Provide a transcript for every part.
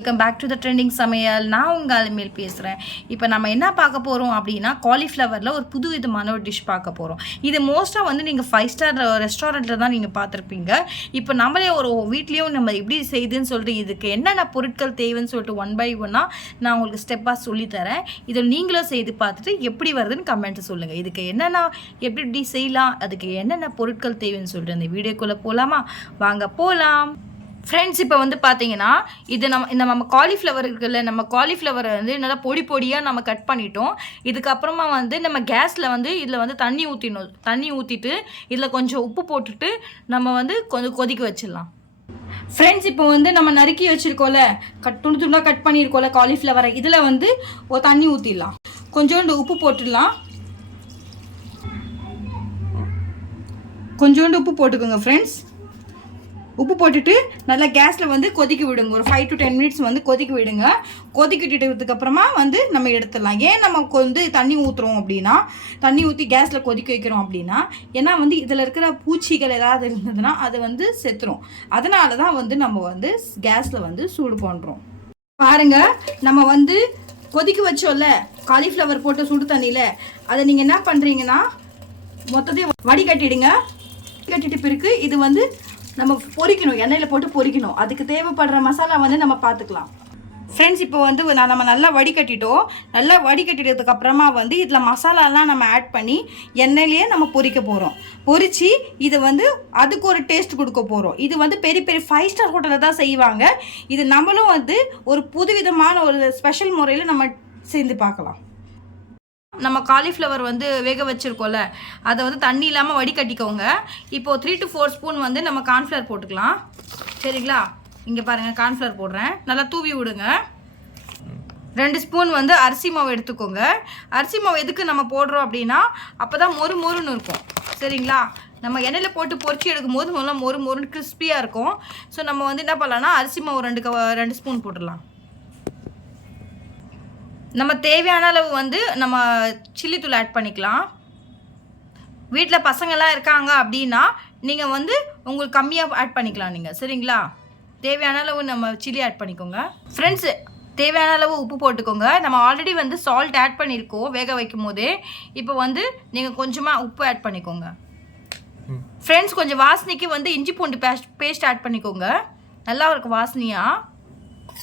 Welcome back to the trending சமையல். நான் உங்கள் அலுமேல் பேசுகிறேன். இப்போ நம்ம என்ன பார்க்க போகிறோம் அப்படின்னா, காலிஃப்ளவரில் ஒரு புது விதமான ஒரு டிஷ் பார்க்க போகிறோம். இது மோஸ்ட்டாக வந்து நீங்கள் 5 ஸ்டார் ரெஸ்டாரண்ட்டில் தான் நீங்கள் பார்த்துருப்பீங்க. இப்போ நம்மளே ஒரு வீட்லேயும் நம்ம எப்படி செய்யுதுன்னு சொல்லிட்டு இதுக்கு என்னென்ன பொருட்கள் தேவைன்னு சொல்லிட்டு 1 by 1 நான் உங்களுக்கு ஸ்டெப்பாக சொல்லித்தரேன். இதில் நீங்களும் செய்து பார்த்துட்டு எப்படி வருதுன்னு கமெண்ட்டு சொல்லுங்கள். இதுக்கு என்னென்ன எப்படி செய்யலாம், அதுக்கு என்னென்ன பொருட்கள் தேவைன்னு சொல்லிட்டு அந்த வீடியோக்குள்ளே போகலாமா? வாங்க போகலாம். ஃப்ரெண்ட்ஸ், இப்போ வந்து பார்த்தீங்கன்னா இது நம்ம காலிஃப்ளவர் இருக்குல்ல, நம்ம காலிஃப்ளவரை வந்து நல்லா பொடி பொடியாக நம்ம கட் பண்ணிட்டோம். இதுக்கப்புறமா வந்து நம்ம கேஸில் வந்து இதில் வந்து தண்ணி ஊற்றிட்டு இதில் கொஞ்சம் உப்பு போட்டுட்டு நம்ம வந்து கொஞ்சம் கொதிக்க வச்சிடலாம். ஃப்ரெண்ட்ஸ், இப்போ வந்து நம்ம நறுக்கி வச்சுருக்கோம்ல, துண்டு துண்டாக கட் பண்ணியிருக்கோம்ல காலிஃப்ளவரை, இதில் வந்து ஒரு தண்ணி ஊற்றிடலாம். கொஞ்சோண்டு உப்பு போட்டுடலாம். கொஞ்சோண்டு உப்பு போட்டுக்கோங்க ஃப்ரெண்ட்ஸ். உப்பு போட்டுட்டு நல்லா கேஸில் வந்து கொதிக்க விடுங்க. ஒரு 5 to 10 மினிட்ஸ் வந்து கொதிக்க விடுங்க. கொதிக்கிட்டதுக்கப்புறமா வந்து நம்ம எடுத்துடலாம். ஏன் நமக்கு வந்து தண்ணி ஊற்றுறோம் அப்படின்னா, தண்ணி ஊற்றி கேஸில் கொதிக்க வைக்கிறோம் அப்படின்னா, ஏன்னா வந்து இதில் இருக்கிற பூச்சிகள் ஏதாவது இருந்ததுன்னா அது வந்து செத்துரும். அதனால தான் வந்து நம்ம வந்து கேஸில் வந்து சூடு பண்ணுறோம். பாருங்கள், நம்ம வந்து கொதிக்க வச்சோம்ல காலிஃப்ளவர் போட்ட சுடு தண்ணியில், அதை நீங்கள் என்ன பண்ணுறீங்கன்னா மொத்தத்தையும் வடிகட்டிடுங்க. வடிகட்டிட்டு பிறகு இது வந்து நம்ம பொரிக்கணும், எண்ணெயில் போட்டு பொரிக்கணும். அதுக்கு தேவைப்படுற மசாலா வந்து நம்ம பார்த்துக்கலாம். ஃப்ரெண்ட்ஸ், இப்போ வந்து நம்ம நல்லா வடிகட்டிட்டோம். நல்லா வடிகட்டிட்டதுக்கு அப்புறமா வந்து இதில் மசாலாலாம் நம்ம ஆட் பண்ணி எண்ணெயிலேயே நம்ம பொரிக்க போகிறோம். பொரித்து இது வந்து அதுக்கு ஒரு டேஸ்ட் கொடுக்க போகிறோம். இது வந்து பெரிய பெரிய 5 ஸ்டார் ஹோட்டலில் தான் செய்வாங்க. இது நம்மளும் வந்து ஒரு புதுவிதமான ஒரு ஸ்பெஷல் முறையில் நம்ம செஞ்சு பார்க்கலாம். நம்ம காலிஃப்ளவர் வந்து வேக வச்சுருக்கோம்ல, அதை வந்து தண்ணி இல்லாமல் வடிகட்டிக்கோங்க. இப்போது 3 to 4 ஸ்பூன் வந்து நம்ம கார்ன்ஃப்ளவர் போட்டுக்கலாம். சரிங்களா? இங்கே பாருங்கள், கார்ன்ஃப்ளவர் போடுறேன். நல்லா தூவி விடுங்க. 2 ஸ்பூன் வந்து அரிசி மாவு எடுத்துக்கோங்க. அரிசி மாவு எதுக்கு நம்ம போடுறோம் அப்படின்னா, அப்போ தான் மொறுன்னு இருக்கும். சரிங்களா? நம்ம எண்ணெயில் போட்டு பொரிச்சு எடுக்கும் போது நல்லா மொறுன்னு கிறிஸ்பியாக இருக்கும். ஸோ நம்ம வந்து என்ன பண்ணலாம்னா அரிசி மாவு 2 ஸ்பூன் போட்டுடலாம். நம்ம தேவையான அளவு வந்து நம்ம சில்லி தூள் ஆட் பண்ணிக்கலாம். வீட்டில் பசங்கள்லாம் இருக்காங்க அப்படின்னா நீங்கள் வந்து உங்களுக்கு கம்மியாக ஆட் பண்ணிக்கலாம் நீங்கள். சரிங்களா? தேவையான அளவு நம்ம சில்லி ஆட் பண்ணிக்கோங்க. ஃப்ரெண்ட்ஸு, தேவையான அளவு உப்பு போட்டுக்கோங்க. நம்ம ஆல்ரெடி வந்து சால்ட் ஆட் பண்ணியிருக்கோம் வேக வைக்கும் போதே. இப்போ வந்து நீங்கள் கொஞ்சமாக உப்பு ஆட் பண்ணிக்கோங்க. ஃப்ரெண்ட்ஸ், கொஞ்சம் வாசனைக்கு வந்து இஞ்சி பூண்டு பேஸ்ட் ஆட் பண்ணிக்கோங்க. நல்லா இருக்கும் வாசனையாக.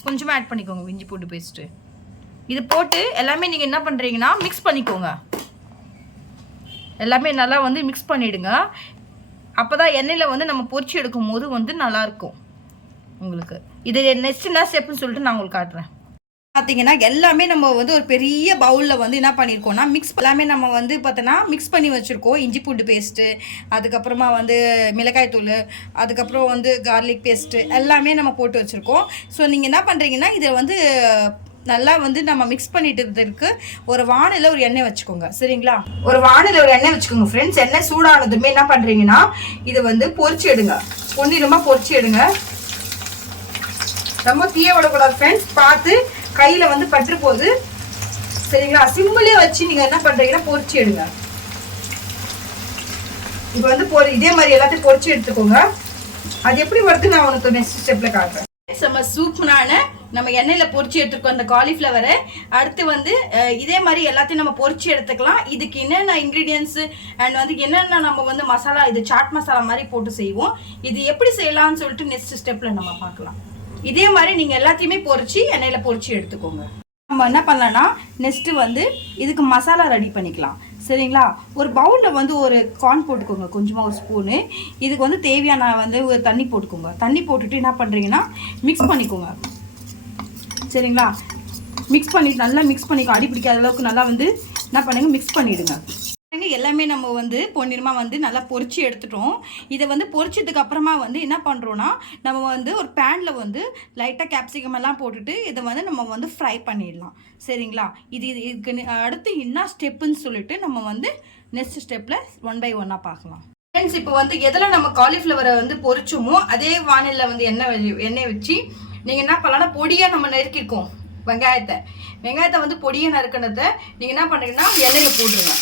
கொஞ்சமாக ஆட் பண்ணிக்கோங்க இஞ்சி பூண்டு பேஸ்ட்டு. இது போட்டு எல்லாமே நீங்கள் என்ன பண்ணுறீங்கன்னா மிக்ஸ் பண்ணிக்கோங்க. எல்லாமே நல்லா வந்து மிக்ஸ் பண்ணிவிடுங்க. அப்போ தான் எண்ணெயில் வந்து நம்ம பொரிச்சு எடுக்கும் போது வந்து நல்லாயிருக்கும் உங்களுக்கு. இது நெக்ஸ்ட் என்ன ஸ்டெப்னு சொல்லிட்டு நான் உங்களுக்கு காட்டுறேன். பார்த்தீங்கன்னா எல்லாமே நம்ம வந்து ஒரு பெரிய பவுலில் வந்து என்ன பண்ணியிருக்கோம்னா எல்லாமே நம்ம வந்து பார்த்தோன்னா மிக்ஸ் பண்ணி வச்சுருக்கோம். இஞ்சி பூண்டு பேஸ்ட்டு, அதுக்கப்புறமா வந்து மிளகாய் தூள், அதுக்கப்புறம் வந்து கார்லிக் பேஸ்ட்டு எல்லாமே நம்ம போட்டு வச்சுருக்கோம். ஸோ நீங்கள் என்ன பண்ணுறீங்கன்னா இதை வந்து நல்லா வந்து நம்ம மிக்ஸ் பண்ணிட்டதுக்கு ஒரு வானிலை ஒரு எண்ணெய் வச்சுக்கோங்க. சரிங்களா? ஒரு வானிலை ஒரு எண்ணெய் வச்சுக்கோங்க ஃப்ரெண்ட்ஸ். எண்ணெய் சூடானதுமே என்ன பண்ணுறீங்கன்னா இதை வந்து பொரிச்சு எடுங்க. பொன்னிறமாக பொரிச்சு எடுங்க. ரொம்ப தீய விடக்கூடாது ஃப்ரெண்ட்ஸ். பார்த்து கையில் வந்து பற்று போகுது. சரிங்களா? சிம்மிலே வச்சு நீங்கள் என்ன பண்ணுறீங்கன்னா பொரிச்சு எடுங்க. இப்போ வந்து இதே மாதிரி எல்லாத்தையும் பொரிச்சு எடுத்துக்கோங்க. அது எப்படி வருது நான் உனக்கு நெக்ஸ்ட் ஸ்டெப்பில் காட்டுறேன். நம்ம சூப்பரான நம்ம எண்ணெயில் பொரிச்சு எடுத்துருக்கோம் அந்த காலிஃப்ளவரை. அடுத்து வந்து இதே மாதிரி எல்லாத்தையும் நம்ம பொரிச்சு எடுத்துக்கலாம். இதுக்கு என்னென்ன இன்க்ரீடியன்ஸு அண்ட் வந்து என்னென்ன நம்ம வந்து மசாலா, இது சாட் மசாலா மாதிரி போட்டு செய்வோம். இது எப்படி செய்யலாம்னு சொல்லிட்டு நெக்ஸ்ட் ஸ்டெப்பில் நம்ம பார்க்கலாம். இதே மாதிரி நீங்கள் எல்லாத்தையுமே பொரிச்சு எண்ணெயில் பொரிச்சு எடுத்துக்கோங்க. நம்ம என்ன பண்ணலாம்னா நெக்ஸ்ட்டு வந்து இதுக்கு மசாலா ரெடி பண்ணிக்கலாம். சரிங்களா? ஒரு பவுலில் வந்து ஒரு கார்ன் போட்டுக்கோங்க, கொஞ்சமாக ஒரு ஸ்பூனு. இதுக்கு வந்து தேவையான வந்து ஒரு தண்ணி போட்டுக்கோங்க. தண்ணி போட்டுட்டு என்ன பண்ணுறீங்கன்னா மிக்ஸ் பண்ணிக்கோங்க. சரிங்களா? மிக்ஸ் பண்ணி நல்லா மிக்ஸ் பண்ணிக்கோ. அடி பிடிக்காத அளவுக்கு நல்லா வந்து என்ன பண்ணுங்க மிக்ஸ் பண்ணிவிடுங்க. எல்லாமே நம்ம வந்து பொன்னிறமாக வந்து நல்லா பொரிச்சு எடுத்துட்டோம். இதை வந்து பொரிச்சதுக்கு அப்புறமா வந்து என்ன பண்ணுறோன்னா நம்ம வந்து ஒரு பேனில் வந்து லைட்டாக கேப்சிகம் எல்லாம் போட்டுட்டு இதை வந்து நம்ம வந்து ஃப்ரை பண்ணிடலாம். சரிங்களா? இதுக்கு அடுத்து என்ன ஸ்டெப்புன்னு சொல்லிட்டு நம்ம வந்து நெக்ஸ்ட் ஸ்டெப்பில் 1 by 1 பார்க்கலாம். ஃப்ரெண்ட்ஸ், இப்போ வந்து எதில் நம்ம காலிஃப்ளவரை வந்து பொரிச்சோமோ அதே வானிலையில் வந்து எண்ணெய் வச்சு நீங்கள் என்ன பண்ணலாம்னா பொடியாக நம்ம நறுக்கிருக்கோம் வெங்காயத்தை வந்து பொடியாக நறுக்கினதை நீங்கள் என்ன பண்ணுறீங்கன்னா எண்ணெயில் போட்டுருங்க.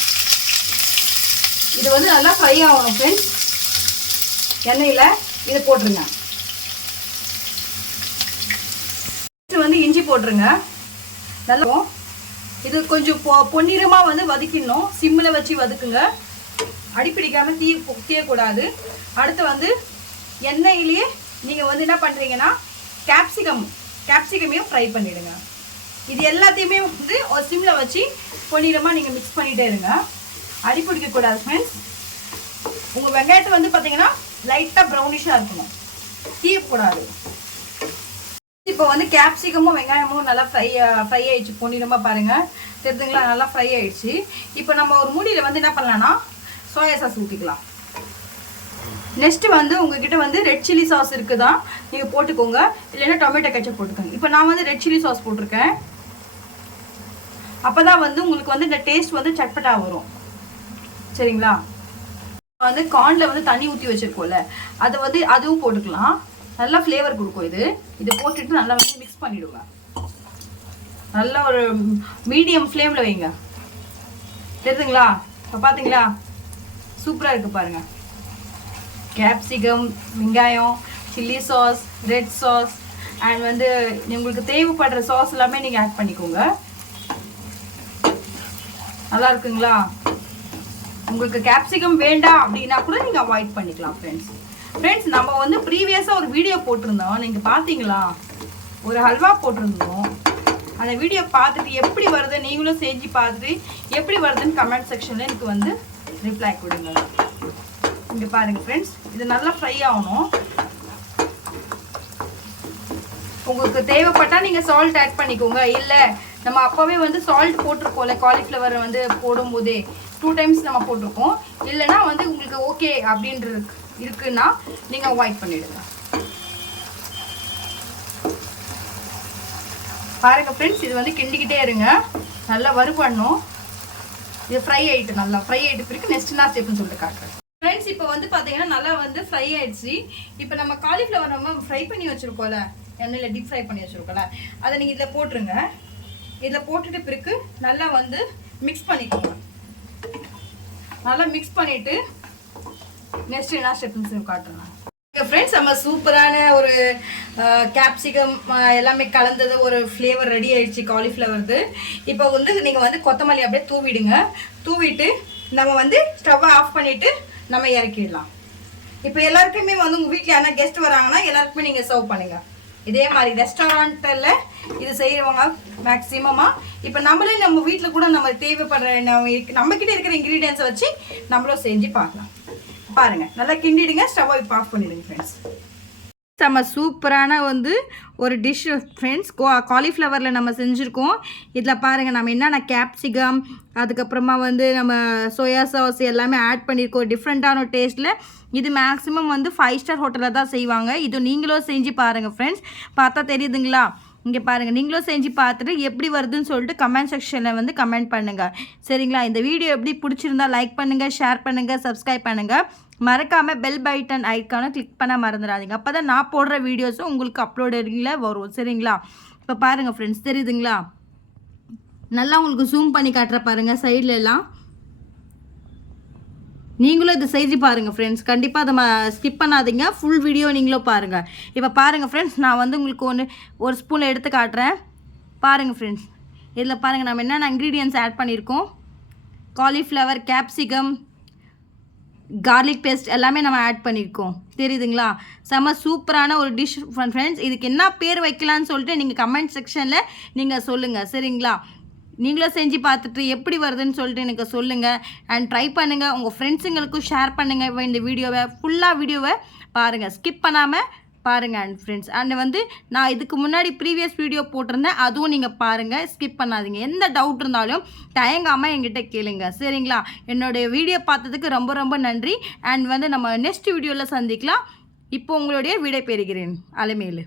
இது வந்து நல்லா ஃப்ரை ஆகணும் ஃப்ரெண்ட்ஸ். எண்ணெயில் இதை போட்டுருங்க. வந்து இஞ்சி போட்டுருங்க. நல்லா இது கொஞ்சம் பொன்னிறமாக வந்து வதக்கிடணும். சிம்மில் வச்சு வதக்குங்க, அடிப்பிடிக்காமல் தீயக்கூடாது. அடுத்து வந்து எண்ணெயிலேயே நீங்கள் வந்து என்ன பண்ணுறீங்கன்னா கேப்சிகமையும் ஃப்ரை பண்ணிவிடுங்க. இது எல்லாத்தையுமே வந்து ஒரு சிம்மில் வச்சு பொன்னிறமாக நீங்கள் மிக்ஸ் பண்ணிகிட்டே இருங்க, அடிப்பிடிக்கக்கூடாது ஃப்ரெண்ட்ஸ். உங்கள் வெங்காயத்தை வந்து பார்த்தீங்கன்னா லைட்டாக ப்ரௌனிஷாக இருக்கணும், தீயக்கூடாது. இப்போ வந்து கேப்சிகமும் வெங்காயமும் நல்லா ஃப்ரை ஆயிடுச்சு, பொன்னிறமாக பாருங்கள் தெரிஞ்சுங்களா, நல்லா ஃப்ரை ஆயிடுச்சு. இப்போ நம்ம ஒரு மூடியில் வந்து என்ன பண்ணலாம்னா சோயா சாஸ் ஊற்றிக்கலாம். நெக்ஸ்ட்டு வந்து உங்ககிட்ட வந்து ரெட் சில்லி சாஸ் இருக்குதா நீங்கள் போட்டுக்கோங்க, இல்லைன்னா டொமேட்டோ கெச்சப் போட்டுக்கோங்க. இப்போ நான் வந்து ரெட் சில்லி சாஸ் போட்டிருக்கேன். அப்போ தான் வந்து உங்களுக்கு வந்து இந்த டேஸ்ட் வந்து சட்பட்டா வரும். சரிங்களா? வந்து கார்னில் வந்து தண்ணி ஊற்றி வச்சுருக்கோம்ல, அதை வந்து அதுவும் போட்டுக்கலாம், நல்லா ஃப்ளேவர் கொடுக்கும். இதை போட்டுட்டு நல்லா வந்து மிக்ஸ் பண்ணிவிடுங்க. நல்லா ஒரு மீடியம் ஃப்ளேமில் வைங்க. தெரியுதுங்களா? இப்போ பார்த்தீங்களா சூப்பராக இருக்குது பாருங்கள். கேப்சிகம், வெங்காயம், chilli sauce, red sauce and வந்து உங்களுக்கு தேவைப்படுற சாஸ் எல்லாமே நீங்கள் ஆட் பண்ணிக்கோங்க. நல்லா இருக்குங்களா? உங்களுக்கு கேப்சிகம் வேண்டாம் அப்படின்னா கூட நீங்கள் அவாய்ட் பண்ணிக்கலாம் ஃப்ரெண்ட்ஸ். நம்ம வந்து ப்ரீவியஸாக ஒரு வீடியோ போட்டிருந்தோம், நீங்கள் பார்த்தீங்களா? ஒரு ஹல்வா போட்டிருந்தோம். அந்த வீடியோ பார்த்துட்டு எப்படி வருது நீங்களும் செஞ்சு பார்த்துட்டு எப்படி வருதுன்னு கமெண்ட் செக்ஷனில் எனக்கு வந்து ரிப்ளை கொடுங்க. இங்கே பாருங்கள் ஃப்ரெண்ட்ஸ், இது நல்லா ஃப்ரை ஆகணும். உங்களுக்கு தேவைப்பட்டால் நீங்கள் சால்ட் ஆட் பண்ணிக்கோங்க. இல்லை நம்ம அப்போவே வந்து சால்ட் போட்டிருக்கோம்ல, காலிஃப்ளவர் வந்து போடும்போதே 2 டைம்ஸ் நம்ம போட்டிருக்கோம். இல்லைன்னா வந்து உங்களுக்கு ஓகே அப்படின்றது இருக்குன்னா நீங்கள் அவாய்ட் பண்ணிவிடுங்க. பாருங்கள் ஃப்ரெண்ட்ஸ், இது வந்து கிண்டிக்கிட்டே இருங்க, நல்லா வறுபடணும். இது ஃப்ரை ஆகிட்டு, நல்லா ஃப்ரை ஆகிட்டு பிறகு நெக்ஸ்ட் நான் ஸ்டெப்னு சொல்லிட்டு காட்டுறேன் ஃப்ரெண்ட்ஸ். இப்போ வந்து பார்த்தீங்கன்னா நல்லா வந்து ஃப்ரை ஆகிடுச்சு. இப்போ நம்ம காலிஃப்ளவர் நம்ம ஃப்ரை பண்ணி வச்சுருக்கோம்ல, எண்ணெயில் டீப் ஃப்ரை பண்ணி வச்சுருக்கோம்ல, அதை நீங்கள் இதில் போட்டுருங்க. இதில் போட்டுட்டு பிறகு நல்லா வந்து மிக்ஸ் பண்ணிக்கோங்க. நல்லா மிக்ஸ் பண்ணிவிட்டு நெக்ஸ்ட் என்ன ஸ்டெப்னு காட்டுறேன் ஃப்ரெண்ட்ஸ். நம்ம சூப்பரான ஒரு கேப்சிகம் எல்லாமே கலந்தது ஒரு ஃப்ளேவர் ரெடி ஆயிடுச்சு காலிஃப்ளவர்து. இப்போ வந்து நீங்கள் வந்து கொத்தமல்லி அப்படியே தூவிட்டு நம்ம வந்து ஸ்டவ்வை ஆஃப் பண்ணிவிட்டு நம்ம இறக்கிடலாம். இப்போ எல்லாருக்குமே வந்து உங்கள் வீட்டில் யாரா கெஸ்ட் வராங்கன்னா எல்லாருக்குமே நீங்கள் சர்வ் பண்ணுங்கள். இதே மாதிரி ரெஸ்டாரண்ட்டில் இது செய்கிறவங்க மேக்ஸிமமாக இப்போ நம்மளே நம்ம வீட்டில் கூட நம்ம தேவைப்படுற நம்மக்கிட்ட இருக்கிற இன்க்ரீடியன்ஸை வச்சு நம்மளும் செஞ்சு பார்க்கலாம். பாருங்கள், நல்லா கிண்டிடுங்க, ஸ்டவ்வை இப்போ ஆஃப் பண்ணிடுங்க ஃப்ரெண்ட்ஸ். நம்ம சூப்பரான வந்து ஒரு டிஷ் ஃப்ரெண்ட்ஸ், காலிஃப்ளவரில் நம்ம செஞ்சுருக்கோம். இதில் பாருங்கள் நம்ம என்னென்ன கேப்சிகம், அதுக்கப்புறமா வந்து நம்ம சோயா சாஸ் எல்லாமே ஆட் பண்ணியிருக்கோம் டிஃப்ரெண்ட்டான டேஸ்ட்டில். இது மேக்ஸிமம் வந்து 5 ஸ்டார் ஹோட்டலில் தான் செய்வாங்க. இது நீங்களும் செஞ்சு பாருங்கள் ஃப்ரெண்ட்ஸ். பார்த்தா தெரியுதுங்களா? இங்கே பாருங்கள், நீங்களும் செஞ்சு பார்த்துட்டு எப்படி வருதுன்னு சொல்லிட்டு கமெண்ட் செக்ஷனில் வந்து கமெண்ட் பண்ணுங்கள். சரிங்களா? இந்த வீடியோ எப்படி பிடிச்சிருந்தா லைக் பண்ணுங்கள், ஷேர் பண்ணுங்கள், சப்ஸ்கிரைப் பண்ணுங்கள். மறக்காமல் பெல் பட்டன் ஐக்கானை கிளிக் பண்ண மறந்துடாதீங்க. அப்போ தான் நான் போடுற வீடியோஸும் உங்களுக்கு அப்லோடிங்கில் வரும். சரிங்களா? இப்போ பாருங்கள் ஃப்ரெண்ட்ஸ், தெரியுதுங்களா? நல்லா உங்களுக்கு ஜூம் பண்ணி காட்டுற பாருங்கள் சைடில் எல்லாம். நீங்களும் இதை செஞ்சு பாருங்கள் ஃப்ரெண்ட்ஸ். கண்டிப்பாக அதை ஸ்கிப் பண்ணாதீங்க, ஃபுல் வீடியோ நீங்களும் பாருங்கள். இப்போ பாருங்கள் ஃப்ரெண்ட்ஸ், நான் வந்து உங்களுக்கு ஒரு ஸ்பூன் எடுத்து காட்டுறேன். பாருங்கள் ஃப்ரெண்ட்ஸ், இதில் பாருங்கள் நம்ம என்னென்ன இன்க்ரீடியன்ஸ் ஆட் பண்ணியிருக்கோம். காலிஃப்ளவர், கேப்சிகம், கார்லிக் பேஸ்ட் எல்லாமே நம்ம ஆட் பண்ணியிருக்கோம். தெரியுதுங்களா? செம்ம சூப்பரான ஒரு டிஷ் ஃப்ரெண்ட்ஸ். இதுக்கு என்ன பேர் வைக்கலான்னு சொல்லிட்டு நீங்கள் கமெண்ட் செக்ஷனில் நீங்கள் சொல்லுங்கள். சரிங்களா? நீங்களும் செஞ்சு பார்த்துட்டு எப்படி வருதுன்னு சொல்லிட்டு எனக்கு சொல்லுங்கள். அண்ட் ட்ரை பண்ணுங்கள், உங்கள் ஃப்ரெண்ட்ஸுங்களுக்கும் ஷேர் பண்ணுங்கள். இந்த வீடியோவை ஃபுல்லாக வீடியோவை பாருங்கள், ஸ்கிப் பண்ணாமல் பாருங்கள். அண்ட் ஃப்ரெண்ட்ஸ், அண்ட் வந்து நான் இதுக்கு முன்னாடி ப்ரீவியஸ் வீடியோ போட்டிருந்தேன், அதுவும் நீங்கள் பாருங்கள், ஸ்கிப் பண்ணாதீங்க. எந்த டவுட் இருந்தாலும் தயங்காமல் என்கிட்ட கேளுங்க. சரிங்களா? என்னுடைய வீடியோ பார்த்ததுக்கு ரொம்ப ரொம்ப நன்றி. அண்ட் வந்து நம்ம நெக்ஸ்ட் வீடியோவில் சந்திக்கலாம். இப்போ உங்களுடைய விடை பெறுகிறேன். அலமேலு.